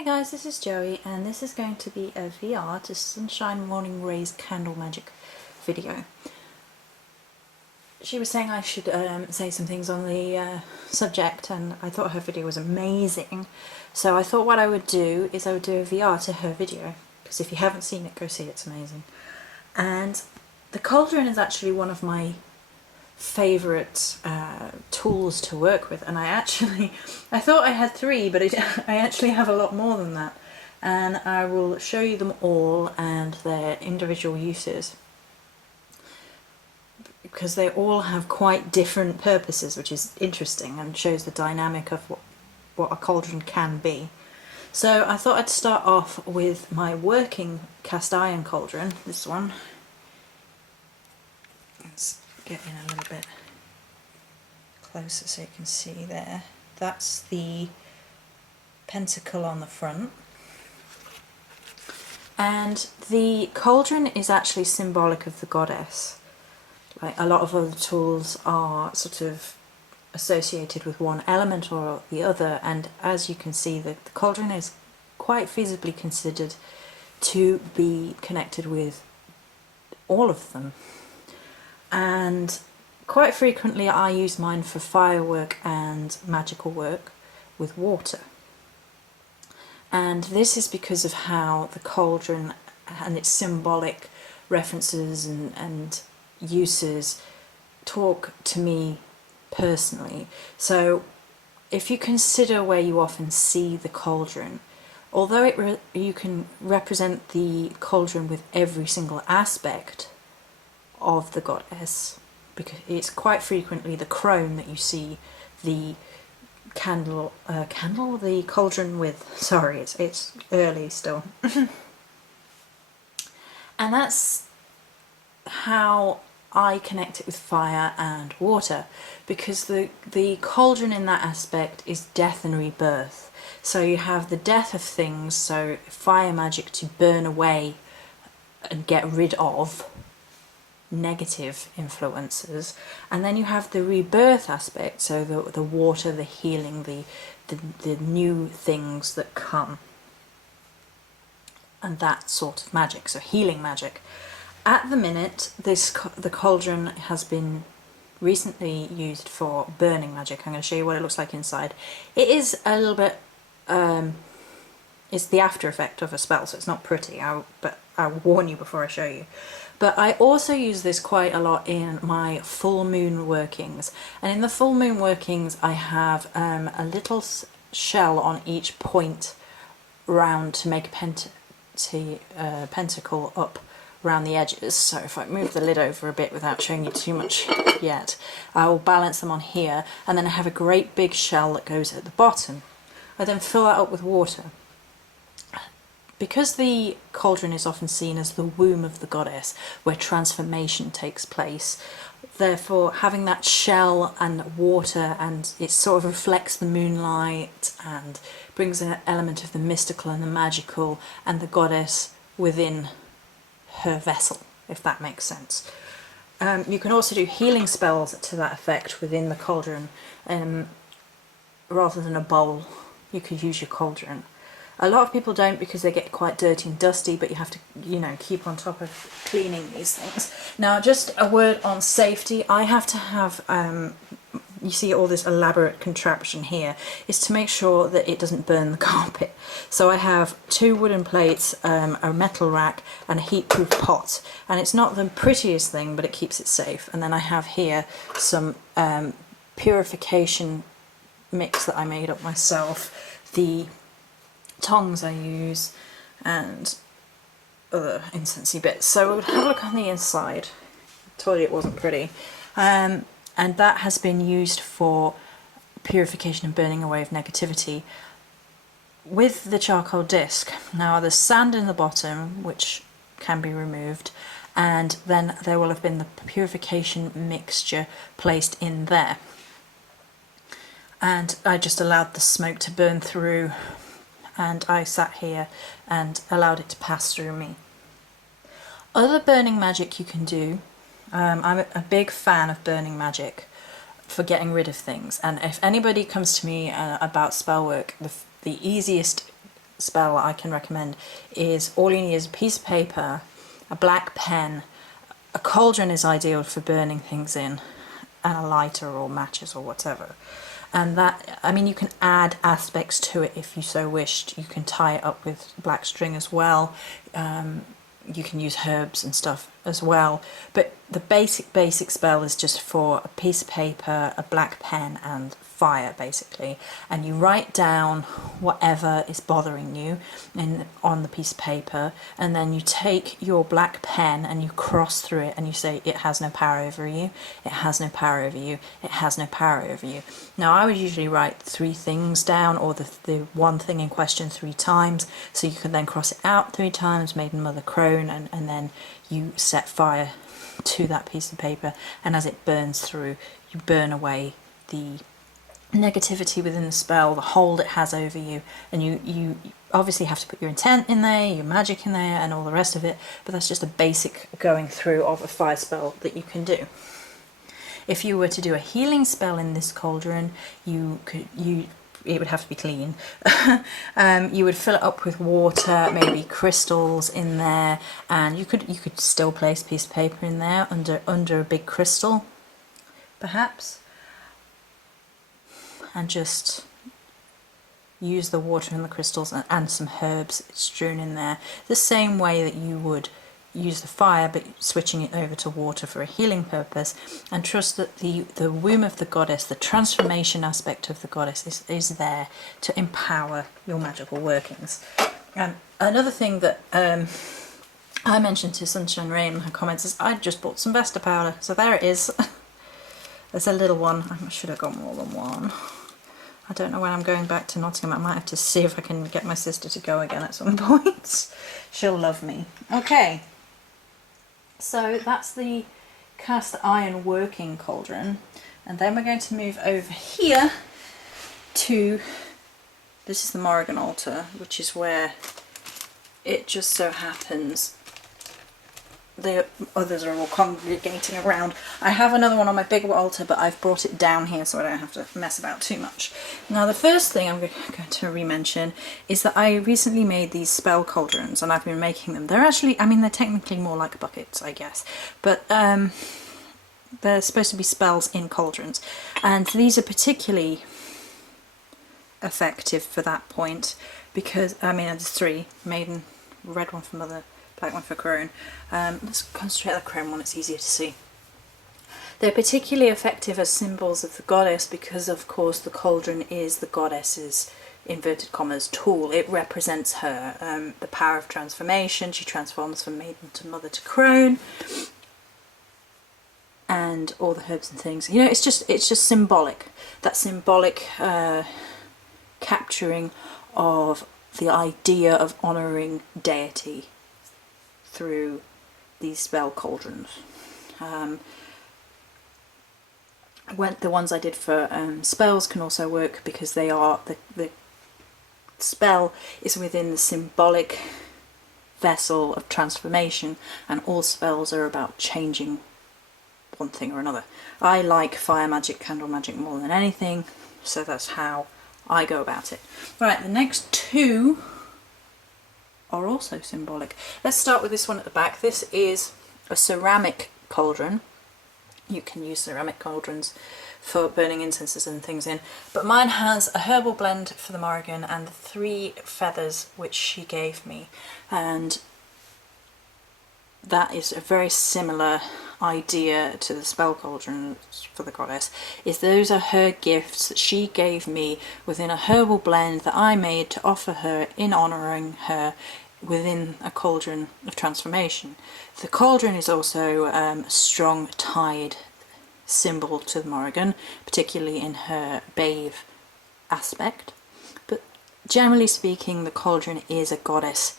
Hi guys, this is Joey and this is going to be a VR to Sunshine MorningRae's candle magic video. She was saying I should say some things on the subject, and I thought her video was amazing, so I thought what I would do is I would do a VR to her video, because if you haven't seen it, go see it, it's amazing. And the Cauldron is actually one of my favourite tools to work with, and I thought I had three, but I actually have a lot more than that, and I will show you them all and their individual uses, because they all have quite different purposes, which is interesting and shows the dynamic of what a cauldron can be. So I thought I'd start off with my working cast iron cauldron, this one. Let's get in a little bit closer so you can see there. That's the pentacle on the front. And the cauldron is actually symbolic of the goddess. Like a lot of other tools are sort of associated with one element or the other, and as you can see, the cauldron is quite feasibly considered to be connected with all of them. And quite frequently I use mine for firework and magical work with water. And this is because of how the cauldron and its symbolic references and uses talk to me personally. So if you consider where you often see the cauldron, although you can represent the cauldron with every single aspect of the goddess, because it's quite frequently the crone that you see the the cauldron with. Sorry, it's early still. And that's how I connect it with fire and water, because the cauldron in that aspect is death and rebirth. So you have the death of things, so fire magic to burn away and get rid of negative influences, and then you have the rebirth aspect, so the water, the healing, the new things that come, and that sort of magic, so healing magic. At the minute, the cauldron has been recently used for burning magic. I'm going to show you what it looks like inside. It is a little bit, it's the after effect of a spell, so it's not pretty, but I'll warn you before I show you. But I also use this quite a lot in my full moon workings, and in the full moon workings I have a little shell on each point round to make a pentacle up around the edges. So if I move the lid over a bit without showing you too much yet, I will balance them on here, and then I have a great big shell that goes at the bottom. I then fill that up with water. Because the cauldron is often seen as the womb of the goddess, where transformation takes place, therefore having that shell and water, and it sort of reflects the moonlight and brings an element of the mystical and the magical and the goddess within her vessel, if that makes sense. You can also do healing spells to that effect within the cauldron. Rather than a bowl, you could use your cauldron. A lot of people don't, because they get quite dirty and dusty, but you have to, keep on top of cleaning these things. Now, just a word on safety. I have to have, you see all this elaborate contraption here, is to make sure that it doesn't burn the carpet. So I have 2 wooden plates, a metal rack, and a heat-proof pot. And it's not the prettiest thing, but it keeps it safe. And then I have here some purification mix that I made up myself. The tongs I use, and other incensey bits. So we'll have a look on the inside. I told you it wasn't pretty. And that has been used for purification and burning away of negativity with the charcoal disc. Now there's sand in the bottom, which can be removed, and then there will have been the purification mixture placed in there. And I just allowed the smoke to burn through, and I sat here and allowed it to pass through me. Other burning magic you can do, I'm a big fan of burning magic for getting rid of things, and if anybody comes to me about spell work, the easiest spell I can recommend is all you need is a piece of paper, a black pen, a cauldron is ideal for burning things in, and a lighter or matches or whatever. And that, I mean, you can add aspects to it if you so wished. You can tie it up with black string as well. You can use herbs and stuff as well. But the basic spell is just for a piece of paper, a black pen and fire, basically. And you write down whatever is bothering you on the piece of paper, and then you take your black pen and you cross through it and you say, it has no power over you, it has no power over you, it has no power over you. Now I would usually write 3 things down, or the one thing in question 3 times, so you can then cross it out 3 times, Maiden, Mother, Crone, and then you set fire to that piece of paper, and as it burns through, you burn away the negativity within the spell, the hold it has over you, and you obviously have to put your intent in there, your magic in there, and all the rest of it, but that's just a basic going through of a fire spell that you can do. If you were to do a healing spell in this cauldron, it would have to be clean. You would fill it up with water, maybe crystals in there, and you could still place a piece of paper in there under a big crystal, perhaps, and just use the water and the crystals and some herbs strewn in there, the same way that you would use the fire, but switching it over to water for a healing purpose, and trust that the womb of the goddess, the transformation aspect of the goddess is there to empower your magical workings. Another thing that I mentioned to Sunshine Rain in her comments is I just bought some Vesta powder, so there it is. There's a little one. I should have got more than one. I don't know when I'm going back to Nottingham. I might have to see if I can get my sister to go again at some point. She'll love me. Okay, so that's the cast iron working cauldron, and then we're going to move over here to, this is the Morrigan altar, which is where it just so happens the others are all congregating around. I have another one on my big altar, but I've brought it down here so I don't have to mess about too much. Now the first thing I'm going to re-mention is that I recently made these spell cauldrons, and I've been making them. They're actually, I mean, they're technically more like buckets, I guess, but they're supposed to be spells in cauldrons, and these are particularly effective for that point because, I mean, there's 3, Maiden, red one for Mother, black one for Crone. Let's concentrate on the Crone one, it's easier to see. They're particularly effective as symbols of the goddess because, of course, the cauldron is the goddess's, inverted commas, tool. It represents her, the power of transformation. She transforms from Maiden to Mother to Crone, and all the herbs and things. You know, it's just symbolic. That symbolic capturing of the idea of honouring deity through these spell cauldrons. The ones I did for spells can also work because they are the spell is within the symbolic vessel of transformation, and all spells are about changing one thing or another. I like fire magic, candle magic more than anything, so that's how I go about it. Right, the next 2 are also symbolic. Let's start with this one at the back. This is a ceramic cauldron. You can use ceramic cauldrons for burning incenses and things in, but mine has a herbal blend for the Morrigan and the 3 feathers which she gave me, and that is a very similar idea to the spell cauldron for the goddess. Those are her gifts that she gave me within a herbal blend that I made to offer her in honouring her within a cauldron of transformation. The cauldron is also a strong tied symbol to the Morrigan, particularly in her bathe aspect, but generally speaking the cauldron is a goddess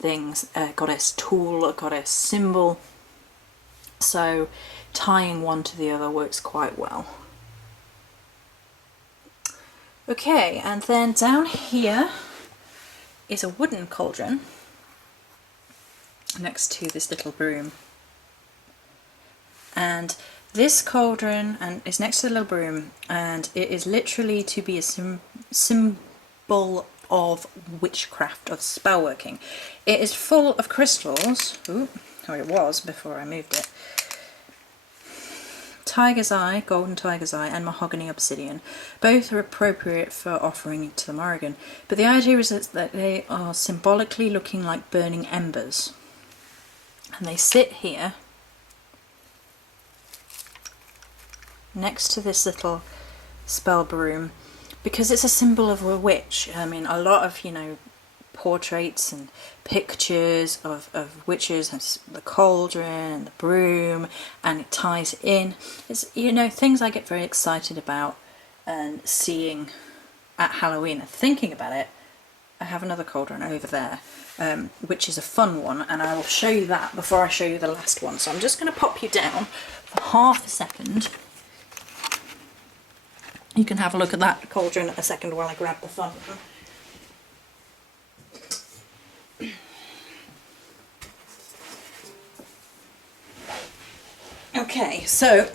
a goddess tool, a goddess symbol, so tying one to the other works quite well. Okay, and then down here is a wooden cauldron next to this little broom, and this cauldron is next to the little broom, and it is literally to be a symbol of witchcraft, of spellworking. It is full of crystals. Ooh, or it was before I moved it. Tiger's Eye, Golden Tiger's Eye, and Mahogany Obsidian. Both are appropriate for offering to the Morrigan. But the idea is that they are symbolically looking like burning embers. And they sit here next to this little spell broom because it's a symbol of a witch. I mean, a lot of, you know, portraits and pictures of witches and the cauldron and the broom, and it ties in. It's, you know, things I get very excited about and seeing at Halloween and thinking about it. I have another cauldron over there, which is a fun one, and I will show you that before I show you the last one. So I'm just going to pop you down for half a second. You can have a look at that cauldron a second while I grab the fun one. Okay, so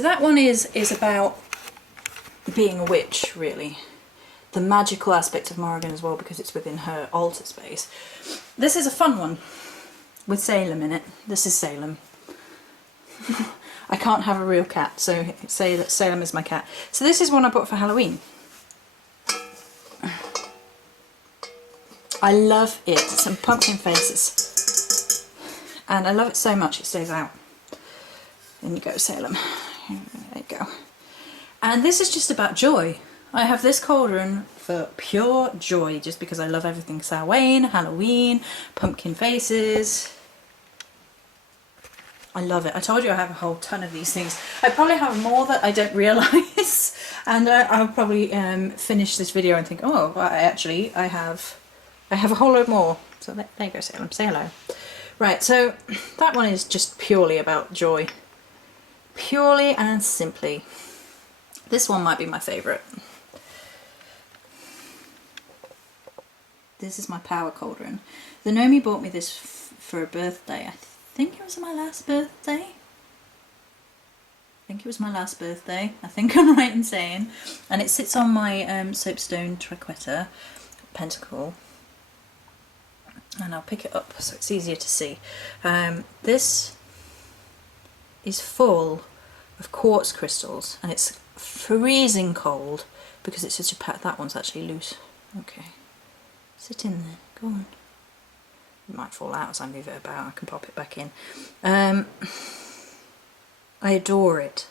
that one is about being a witch, really. The magical aspect of Morrigan as well, because it's within her altar space. This is a fun one with Salem in it. This is Salem. I can't have a real cat, so say that Salem is my cat. So this is one I bought for Halloween. I love it. Some pumpkin faces. And I love it so much it stays out. In you go, Salem. There you go. And this is just about joy. I have this cauldron for pure joy, just because I love everything Samhain, Halloween, pumpkin faces. I love it. I told you I have a whole ton of these things. I probably have more that I don't realise, and I'll probably finish this video and think, oh, well, I have a whole load more. So there you go, Salem. Say hello. Right, so that one is just purely about joy. Purely and simply. This one might be my favourite. This is my power cauldron. The Nomi bought me this for a birthday. I think it was my last birthday. I think I'm right in saying. And it sits on my soapstone triquetra pentacle. And I'll pick it up so it's easier to see. This is full of quartz crystals, and it's freezing cold because it's such a pack. That one's actually loose. Okay, sit in there. Go on. It might fall out as I move it about. I can pop it back in. I adore it.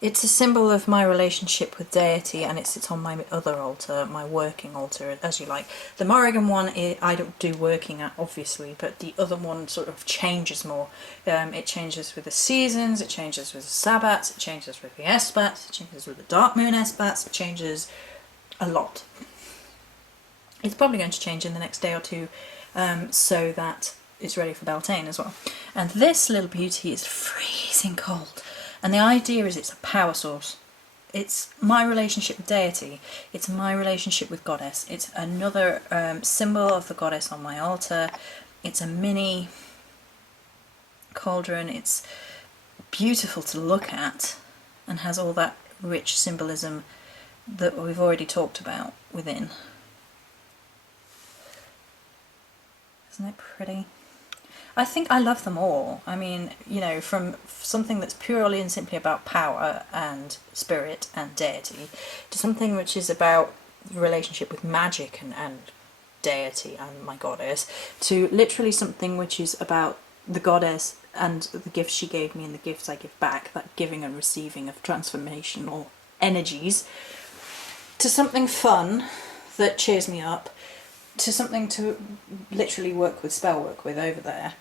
It's a symbol of my relationship with deity, and it sits on my other altar, my working altar, as you like. The Morrigan one, I don't do working at, obviously, but the other one sort of changes more. It changes with the seasons, it changes with the Sabbats, it changes with the Esbats, it changes with the Dark Moon Esbats, it changes a lot. It's probably going to change in the next day or two, so that it's ready for Beltane as well. And this little beauty is freezing cold. And the idea is it's a power source. It's my relationship with deity. It's my relationship with goddess. It's another symbol of the goddess on my altar. It's a mini cauldron. It's beautiful to look at and has all that rich symbolism that we've already talked about within. Isn't it pretty? I think I love them all. I mean, you know, from something that's purely and simply about power and spirit and deity to something which is about the relationship with magic and deity and my goddess, to literally something which is about the goddess and the gifts she gave me and the gifts I give back, that giving and receiving of transformational energies, to something fun that cheers me up, to something to literally work with, spell work with over there.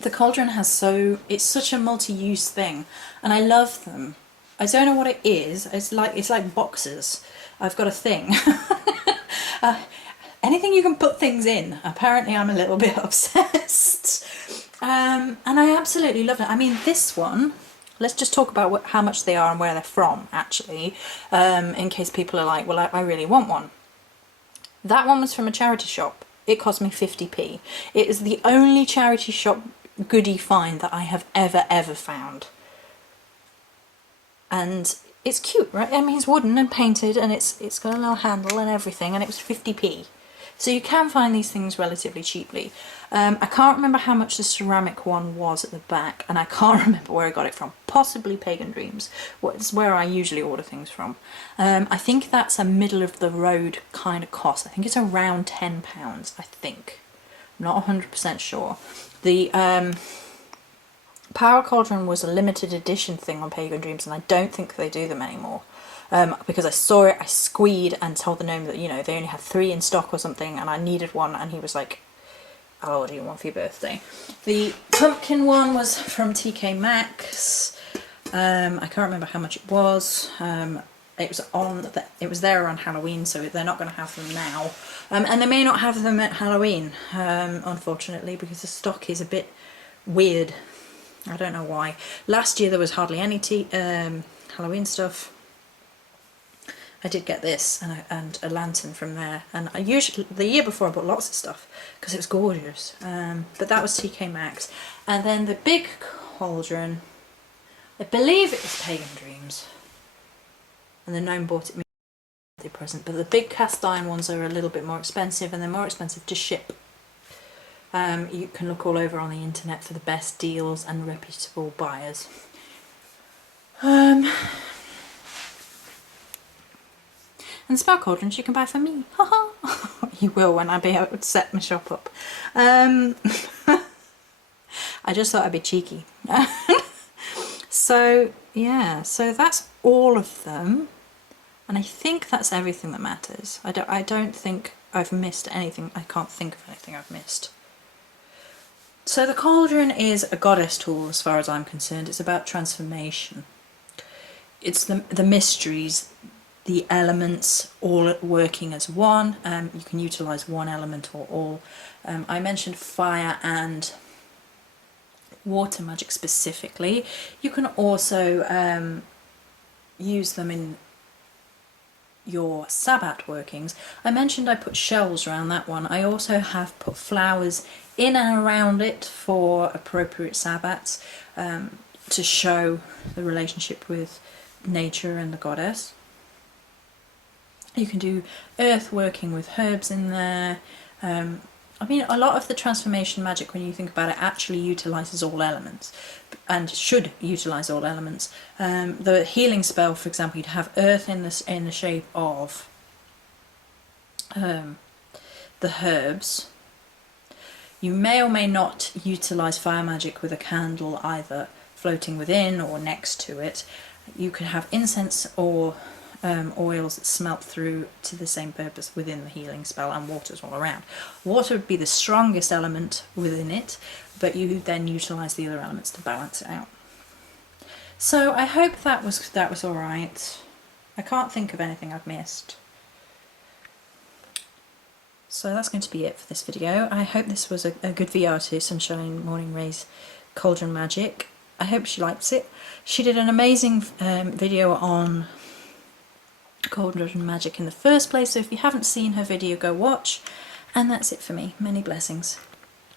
The cauldron has it's such a multi-use thing, and I love them. I don't know what it is. It's like boxes. I've got a thing. Anything you can put things in. Apparently I'm a little bit obsessed. And I absolutely love it. I mean, this one, let's just talk about how much they are and where they're from, actually, in case people are like, well, I really want one. That one was from a charity shop. It cost me 50p. It is the only charity shop goodie find that I have ever found. and it's cute, right? I mean, it's wooden and painted, and it's got a little handle and everything, and it was 50p. So you can find these things relatively cheaply. I can't remember how much the ceramic one was at the back, and I can't remember where I got it from. Possibly Pagan Dreams. It's where I usually order things from. I think that's a middle of the road kind of cost. I think it's around £10, I think. I'm not 100% sure. The Power Cauldron was a limited edition thing on Pagan Dreams, and I don't think they do them anymore. Because I saw it, I squeed and told the gnome that, you know, they only had 3 in stock or something, and I needed one, and he was like, I'll order you one for your birthday. The pumpkin one was from TK Maxx. I can't remember how much it was. It was there around Halloween, so they're not going to have them now. And they may not have them at Halloween, unfortunately, because the stock is a bit weird. I don't know why. Last year there was hardly any Halloween stuff. I did get this and a lantern from there, and the year before I bought lots of stuff because it was gorgeous. But that was TK Maxx, and then the big cauldron, I believe it was Pagan Dreams, and the gnome bought it me as a birthday present. But the big cast iron ones are a little bit more expensive, and they're more expensive to ship. You can look all over on the internet for the best deals and reputable buyers. And spell cauldrons you can buy from me. Haha. You will when I be able to set my shop up. I just thought I'd be cheeky. So yeah, so that's all of them, and I think that's everything that matters. I don't think I've missed anything. I can't think of anything I've missed. So the cauldron is a goddess tool as far as I'm concerned. It's about transformation. It's the mysteries, the elements all working as one. You can utilise one element or all. I mentioned fire and water magic specifically. You can also use them in your Sabbat workings. I mentioned I put shells around that one. I also have put flowers in and around it for appropriate Sabbats, to show the relationship with nature and the goddess. You can do earth working with herbs in there. I mean, a lot of the transformation magic, when you think about it, actually utilises all elements, and should utilise all elements. The healing spell, for example, you'd have earth in the shape of the herbs. You may or may not utilise fire magic with a candle either floating within or next to it. You could have incense or oils that smelt through to the same purpose within the healing spell, and water's all around. Water would be the strongest element within it, but you then utilise the other elements to balance it out. So I hope that was alright. I can't think of anything I've missed. So that's going to be it for this video. I hope this was a good VR to Sunshine MorningRae's Cauldron Magic. I hope she likes it. She did an amazing video on Cauldron Magic in the first place, so if you haven't seen her video, go watch. And that's it for me. Many blessings.